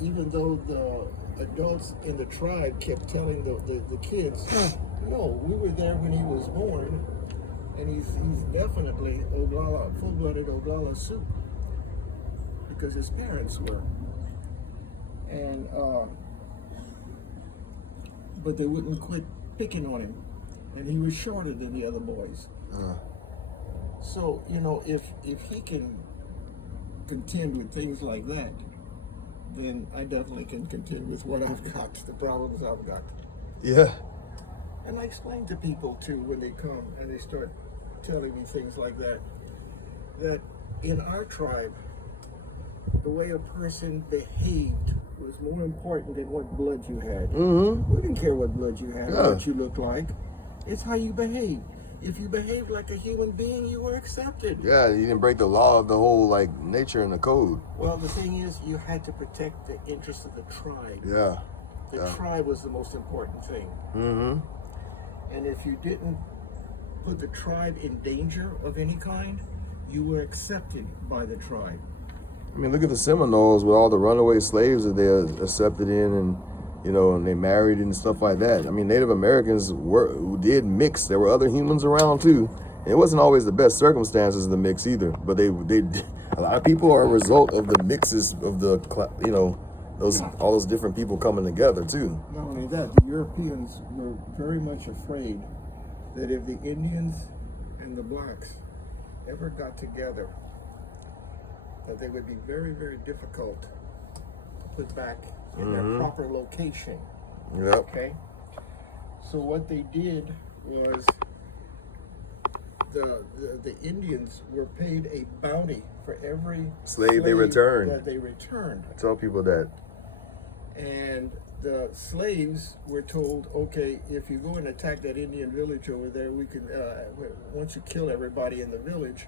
even though the adults in the tribe kept telling the kids, no, we were there when he was born, and he's definitely Oglala, full-blooded Oglala Sioux, because his parents were. And but they wouldn't quit picking on him, and he was shorter than the other boys. So, you know, if he can contend with things like that, then I definitely can contend with what I've got, the problems I've got. Yeah. And I explain to people too when they come and they start telling me things like that, that in our tribe, the way a person behaved was more important than what blood you had. Mm-hmm. We didn't care what blood you had or what you looked like. It's how you behave. If you behaved like a human being, you were accepted. Yeah, you didn't break the law of the whole like nature and the code. Well, the thing is, you had to protect the interests of the tribe. Yeah. The tribe was the most important thing. Mm-hmm. And if you didn't put the tribe in danger of any kind, you were accepted by the tribe. I mean, look at the Seminoles with all the runaway slaves that they accepted in, and you know, and they married and stuff like that. I mean, Native Americans did mix. There were other humans around too. And it wasn't always the best circumstances of the mix either. But they a lot of people are a result of the mixes of the, you know, all those different people coming together too. Not only that, the Europeans were very much afraid that if the Indians and the blacks ever got together, that they would be very, very difficult to put back in their proper location. Yep. Okay? So what they did was the Indians were paid a bounty for every slave they returned. That they returned. I tell people that. And the slaves were told, okay, if you go and attack that Indian village over there, we can, once you kill everybody in the village,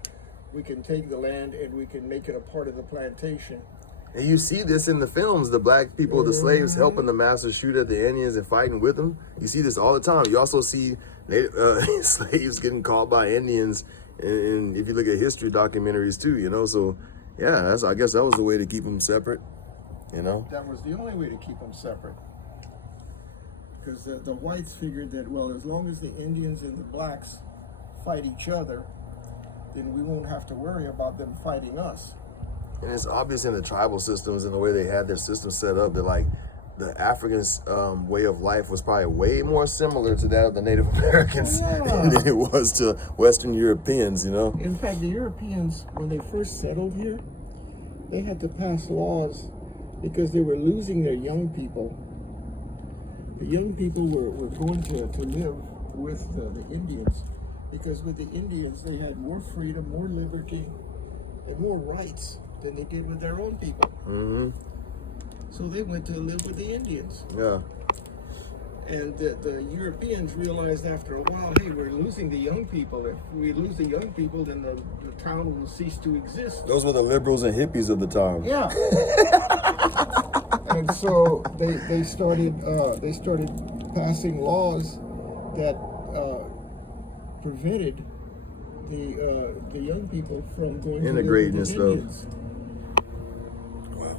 we can take the land and we can make it a part of the plantation. And you see this in the films, the black people, the slaves helping the masters shoot at the Indians and fighting with them. You see this all the time. You also see slaves getting caught by Indians, and if you look at history documentaries too, you know. So, yeah, I guess that was the way to keep them separate, you know. That was the only way to keep them separate. Because the whites figured that, well, as long as the Indians and the blacks fight each other, then we won't have to worry about them fighting us. And it's obvious in the tribal systems and the way they had their system set up that, like, the Africans' way of life was probably way more similar to that of the Native Americans than it was to Western Europeans, you know? In fact, the Europeans, when they first settled here, they had to pass laws because they were losing their young people. The young people were going to live with the Indians, because with the Indians, they had more freedom, more liberty, and more rights than they did with their own people. Mm-hmm. So they went to live with the Indians. Yeah. And the Europeans realized after a while, hey, we're losing the young people. If we lose the young people, then the town will cease to exist. Those were the liberals and hippies of the time. Yeah. And so they started passing laws that prevented the young people from going integrating to live with the Indians. Wow.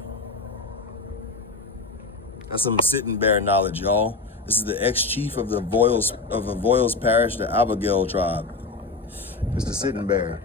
That's some sitting bear knowledge, y'all. This is the ex-chief of the Avoyles Parish, the Avogel tribe. Mr. Sitting Bear.